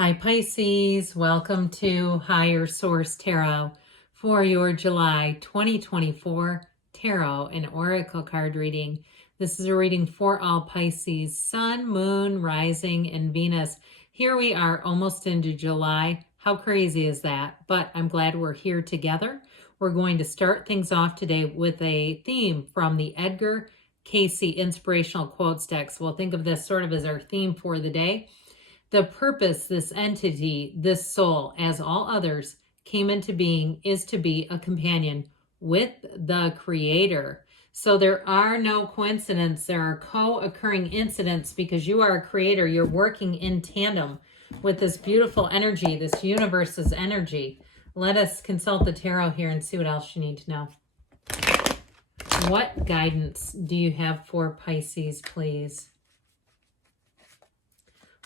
Hi Pisces, welcome to Higher Source Tarot for your July 2024 Tarot and Oracle card reading. This is a reading for all Pisces, Sun, Moon, Rising, and Venus. Here we are almost into July. How crazy is that? But I'm glad we're here together. We're going to start things off today with a theme from the Edgar Cayce Inspirational Quotes deck. So we'll think of this sort of as our theme for the day. The purpose this entity, this soul, as all others, came into being is to be a companion with the Creator. So there are no coincidences. There are co-occurring incidents because you are a creator. You're working in tandem with this beautiful energy, this universe's energy. Let us consult the tarot here and see what else you need to know. What guidance do you have for Pisces, please?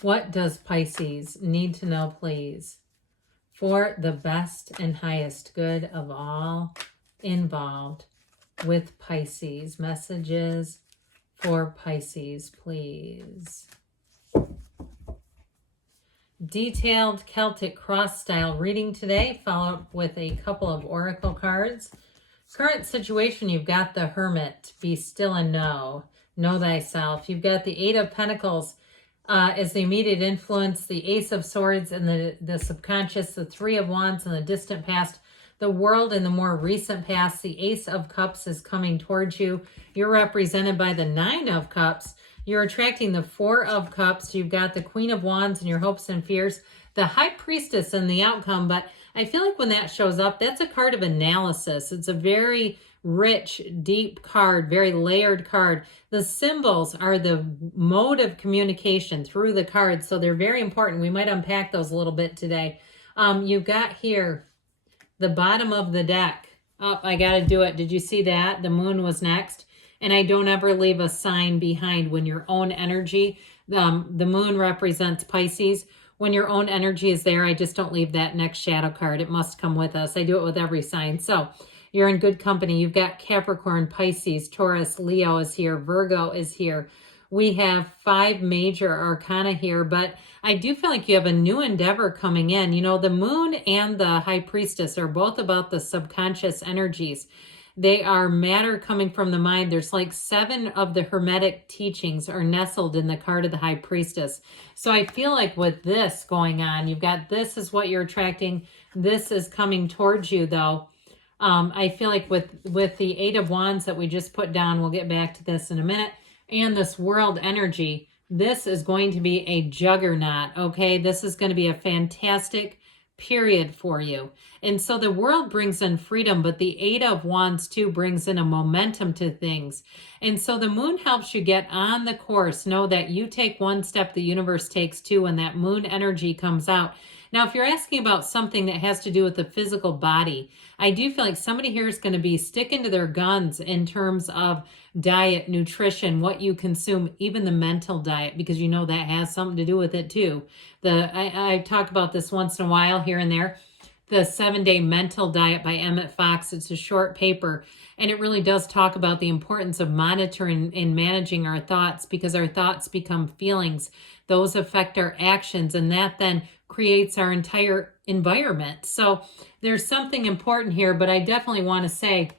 What does Pisces need to know, please, for the best and highest good of all involved with Pisces? Messages for Pisces, please. Detailed Celtic cross-style reading today, followed up with a couple of oracle cards. Current situation, you've got the Hermit, be still and know thyself. You've got the Eight of Pentacles, as the immediate influence, the Ace of Swords and the subconscious, the Three of Wands in the distant past, the world in the more recent past, the Ace of Cups is coming towards you. You're represented by the Nine of Cups. You're attracting the Four of Cups. You've got the Queen of Wands and your hopes and fears, the High Priestess and the outcome. But I feel like when that shows up, that's a card of analysis. It's a very rich, deep card, very layered card. The symbols are the mode of communication through the cards, so they're very important. We might unpack those a little bit today. You've got here the bottom of the deck. Oh, I got to do it. Did you see that? The moon was next. And I don't ever leave a sign behind when your own energy, the moon represents Pisces. When your own energy is there, I just don't leave that next shadow card. It must come with us. I do it with every sign. So you're in good company. You've got Capricorn, Pisces, Taurus, Leo is here, Virgo is here. We have 5 major arcana here, but I do feel like you have a new endeavor coming in. You know, the moon and the High Priestess are both about the subconscious energies. They are matter coming from the mind. There's like 7 of the Hermetic teachings are nestled in the card of the High Priestess. So I feel like with this going on, you've got this is what you're attracting. This is coming towards you, though. I feel like with the Eight of Wands that we just put down, we'll get back to this in a minute, and this world energy, this is going to be a juggernaut, okay? This is going to be a fantastic period for you. And so the world brings in freedom, but the Eight of Wands too brings in a momentum to things. And so the moon helps you get on the course. Know that you take one step, the universe takes 2 when that moon energy comes out. Now, if you're asking about something that has to do with the physical body, I do feel like somebody here is going to be sticking to their guns in terms of diet, nutrition, what you consume, even the mental diet, because you know that has something to do with it too. I talk about this once in a while here and there. The 7-Day Mental Diet by Emmett Fox. It's a short paper, and it really does talk about the importance of monitoring and managing our thoughts, because our thoughts become feelings. Those affect our actions, and that then creates our entire environment. So there's something important here, but I definitely want to say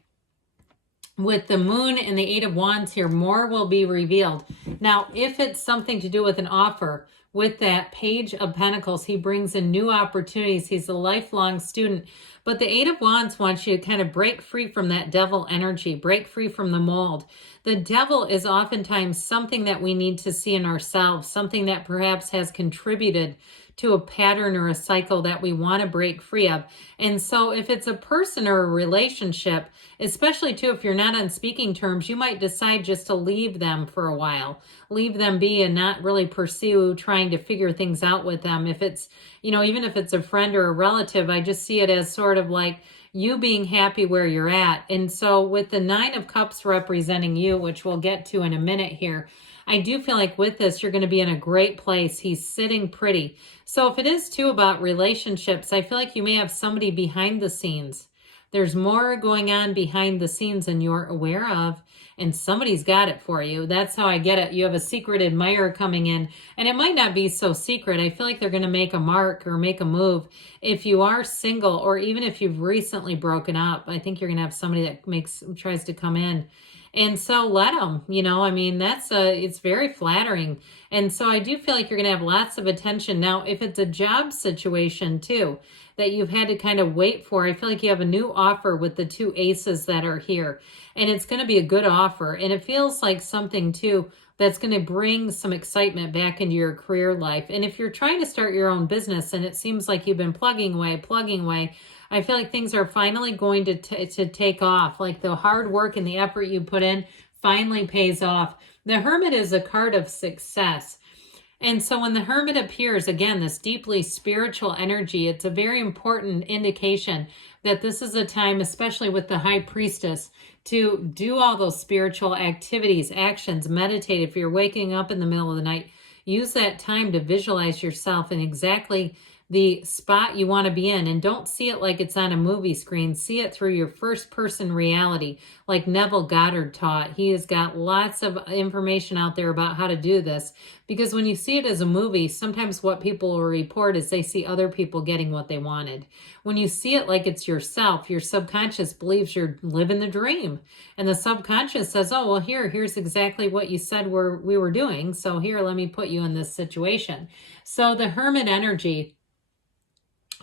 with the moon and the Eight of Wands here, more will be revealed. Now, if it's something to do with an offer, with that Page of Pentacles, he brings in new opportunities. He's a lifelong student. But the Eight of Wands wants you to kind of break free from that devil energy, break free from the mold. The devil is oftentimes something that we need to see in ourselves, something that perhaps has contributed to a pattern or a cycle that we want to break free of. And so if it's a person or a relationship, especially too if you're not on speaking terms, you might decide just to leave them for a while, leave them be and not really pursue trying to figure things out with them. If it's, you know, even if it's a friend or a relative, I just see it as sort of like you being happy where you're at. And so with the Nine of Cups representing you, which we'll get to in a minute here, I do feel like with this, you're going to be in a great place. He's sitting pretty. So if it is too about relationships, I feel like you may have somebody behind the scenes There's more going on behind the scenes than you're aware of, and somebody's got it for you. That's how I get it. You have a secret admirer coming in, and it might not be so secret. I feel like they're going to make a mark or make a move. If you are single, or even if you've recently broken up, I think you're going to have somebody that tries to come in. And so let them, I mean, it's very flattering. And so I do feel like you're going to have lots of attention. Now, if it's a job situation too, that you've had to kind of wait for, I feel like you have a new offer with the two aces that are here, and it's going to be a good offer. And it feels like something too that's going to bring some excitement back into your career life. And if you're trying to start your own business and it seems like you've been plugging away, I feel like things are finally going to take off. Like the hard work and the effort you put in finally pays off. The Hermit is a card of success. And so when the Hermit appears, again, this deeply spiritual energy, it's a very important indication that this is a time, especially with the High Priestess, to do all those spiritual activities, actions, meditate. If you're waking up in the middle of the night, use that time to visualize yourself in exactly the spot you want to be in, and don't see it like it's on a movie screen. See it through your first person reality, like Neville Goddard taught. He has got lots of information out there about how to do this, because when you see it as a movie, sometimes what people will report is they see other people getting what they wanted. When you see it like it's yourself, your subconscious believes you're living the dream, and the subconscious says, oh, well, here's exactly what you said we were doing, so here, let me put you in this situation. So the Hermit energy,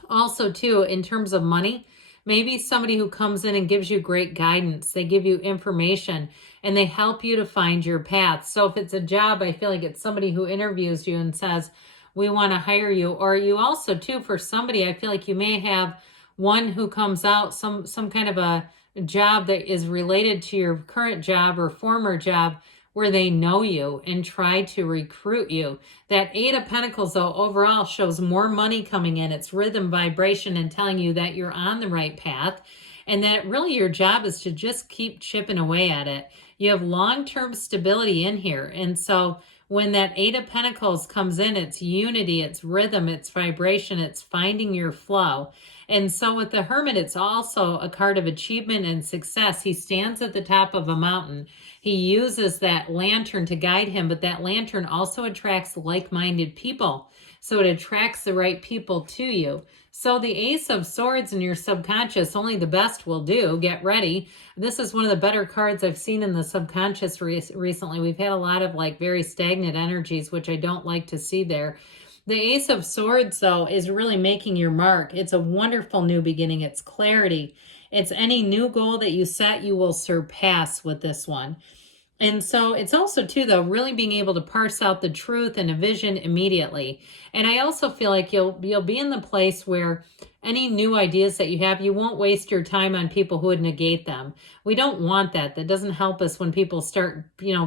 also too, in terms of money, maybe somebody who comes in and gives you great guidance. They give you information and they help you to find your path. So if it's a job, I feel like it's somebody who interviews you and says, we want to hire you. Or you also too, for somebody, I feel like you may have one who comes out, some kind of a job that is related to your current job or former job, where they know you and try to recruit you. That Eight of Pentacles, though, overall shows more money coming in. It's rhythm, vibration, and telling you that you're on the right path, and that really your job is to just keep chipping away at it. You have long-term stability in here. And so when that Eight of Pentacles comes in, it's unity, it's rhythm, it's vibration, it's finding your flow. And so with the Hermit, it's also a card of achievement and success. He stands at the top of a mountain. He uses that lantern to guide him, but that lantern also attracts like-minded people. So it attracts the right people to you. So the Ace of Swords in your subconscious, only the best will do. Get ready. This is one of the better cards I've seen in the subconscious recently. We've had a lot of like very stagnant energies, which I don't like to see there. The Ace of Swords, though, is really making your mark. It's a wonderful new beginning. It's clarity. It's any new goal that you set, you will surpass with this one. And so it's also, too, though, really being able to parse out the truth and a vision immediately. And I also feel like you'll be in the place where any new ideas that you have, you won't waste your time on people who would negate them. We don't want that. That doesn't help us when people start,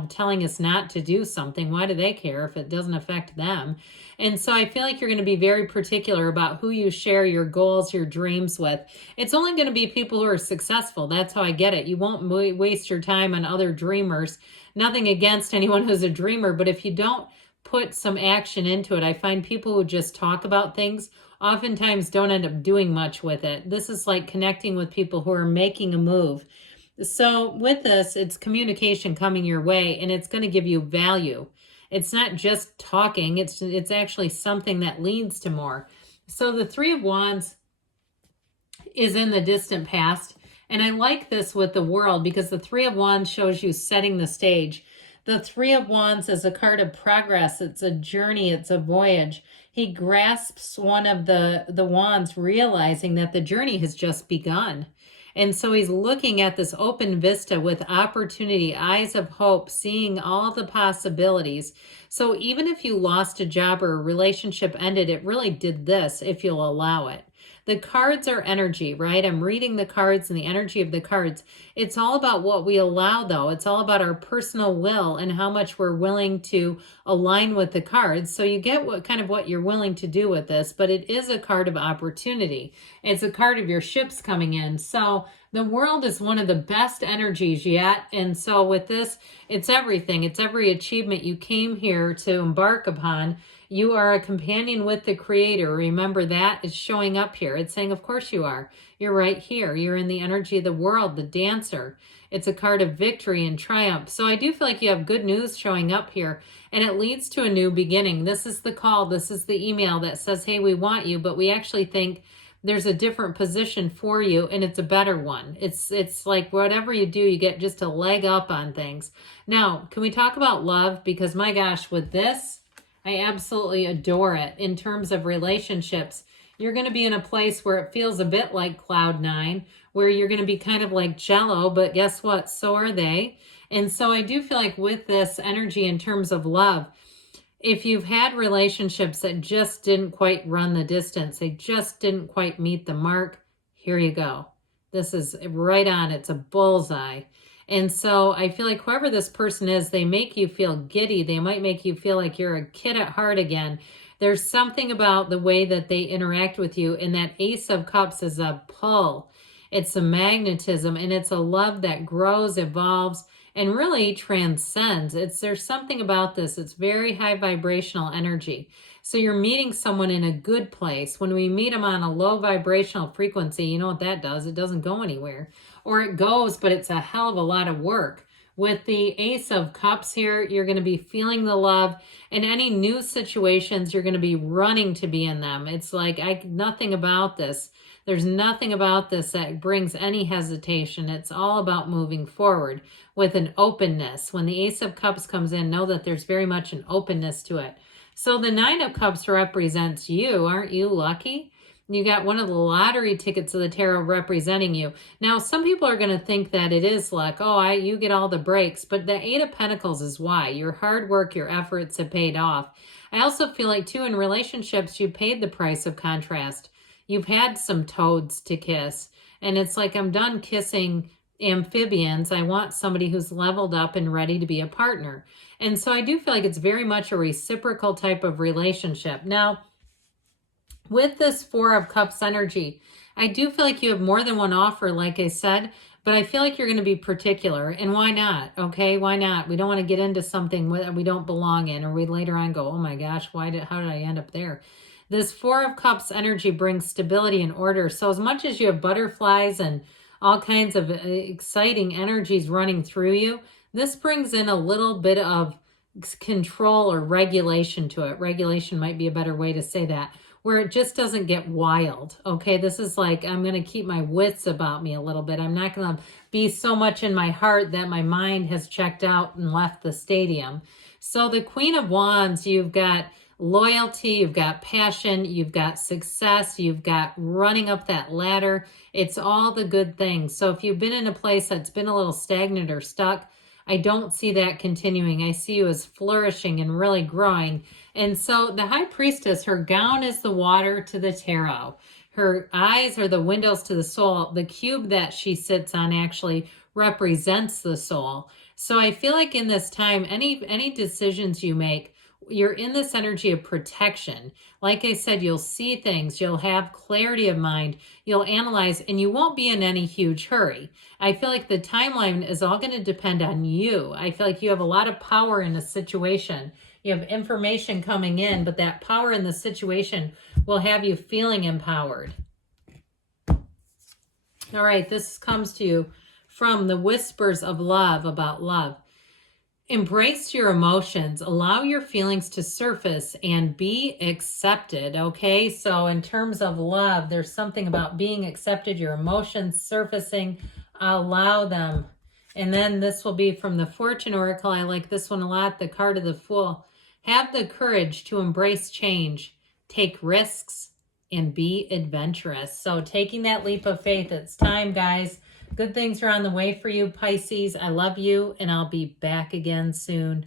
telling us not to do something. Why do they care if it doesn't affect them? And so I feel like you're going to be very particular about who you share your goals, your dreams with. It's only going to be people who are successful. That's how I get it. You won't waste your time on other dreamers. Nothing against anyone who's a dreamer, but if you don't put some action into it, I find people who just talk about things oftentimes don't end up doing much with it. This is like connecting with people who are making a move. So with this, it's communication coming your way, and it's going to give you value. It's not just talking. It's actually something that leads to more. So the Three of Wands is in the distant past. And I like this with the world because the Three of Wands shows you setting the stage. The Three of Wands is a card of progress. It's a journey. It's a voyage. He grasps one of the wands, realizing that the journey has just begun. And so he's looking at this open vista with opportunity, eyes of hope, seeing all the possibilities. So even if you lost a job or a relationship ended, it really did this if you'll allow it. The cards are energy, right? I'm reading the cards and the energy of the cards. It's all about what we allow, though. It's all about our personal will and how much we're willing to align with the cards. So you get what you're willing to do with this, but it is a card of opportunity. It's a card of your ships coming in. So the world is one of the best energies yet. And so with this, it's everything. It's every achievement you came here to embark upon. You are a companion with the Creator. Remember, that is showing up here. It's saying, of course you are. You're right here. You're in the energy of the world, the dancer. It's a card of victory and triumph. So I do feel like you have good news showing up here, and it leads to a new beginning. This is the call. This is the email that says, hey, we want you, but we actually think there's a different position for you, and it's a better one. It's like whatever you do, you get just a leg up on things. Now, can we talk about love? Because my gosh, with this, I absolutely adore it. In terms of relationships, you're going to be in a place where it feels a bit like cloud nine, where you're going to be kind of like Jello, but guess what? So are they. And so I do feel like with this energy in terms of love, if you've had relationships that just didn't quite run the distance, they just didn't quite meet the mark, here you go. This is right on. It's a bullseye. And so I feel like whoever this person is, they make you feel giddy. They might make you feel like you're a kid at heart again. There's something about the way that they interact with you. And that Ace of Cups is a pull. It's a magnetism, and it's a love that grows, evolves, and really transcends. There's something about this. It's very high vibrational energy. So you're meeting someone in a good place. When we meet them on a low vibrational frequency, you know what that does? It doesn't go anywhere. Or it goes, but it's a hell of a lot of work. With the Ace of Cups here, you're going to be feeling the love. In any new situations, you're going to be running to be in them. It's like nothing about this. There's nothing about this that brings any hesitation. It's all about moving forward with an openness. When the Ace of Cups comes in, know that there's very much an openness to it. So the Nine of Cups represents you. Aren't you lucky? You got one of the lottery tickets of the tarot representing you. Now, some people are going to think that it is luck. Oh, you get all the breaks. But the Eight of Pentacles is why. Your hard work, your efforts have paid off. I also feel like, too, in relationships, you paid the price of contrast. You've had some toads to kiss. And it's like, I'm done kissing amphibians. I want somebody who's leveled up and ready to be a partner. And so I do feel like it's very much a reciprocal type of relationship. Now, with this Four of Cups energy, I do feel like you have more than one offer, like I said, but I feel like you're going to be particular. And why not? Okay, why not? We don't want to get into something that we don't belong in, or we later on go, oh my gosh, how did I end up there? This Four of Cups energy brings stability and order. So as much as you have butterflies and all kinds of exciting energies running through you, this brings in a little bit of control or regulation to it. Regulation might be a better way to say that, where it just doesn't get wild. Okay, this is like, I'm going to keep my wits about me a little bit. I'm not going to be so much in my heart that my mind has checked out and left the stadium. So the Queen of Wands, you've got loyalty, you've got passion, you've got success, you've got running up that ladder. It's all the good things. So if you've been in a place that's been a little stagnant or stuck, I don't see that continuing. I see you as flourishing and really growing. And so the High Priestess, her gown is the water to the tarot. Her eyes are the windows to the soul. The cube that she sits on actually represents the soul. So I feel like in this time, any decisions you make, you're in this energy of protection. Like I said, you'll see things, you'll have clarity of mind, you'll analyze, and you won't be in any huge hurry. I feel like the timeline is all going to depend on you. I feel like you have a lot of power in a situation. You have information coming in, but that power in the situation will have you feeling empowered. All right, this comes to you from the Whispers of Love about love. Embrace your emotions, allow your feelings to surface, and be accepted, okay? So in terms of love, there's something about being accepted, your emotions surfacing, allow them. And then this will be from the Fortune Oracle. I like this one a lot, the card of the Fool. Have the courage to embrace change, take risks, and be adventurous. So taking that leap of faith, it's time, guys. Good things are on the way for you, Pisces. I love you, and I'll be back again soon.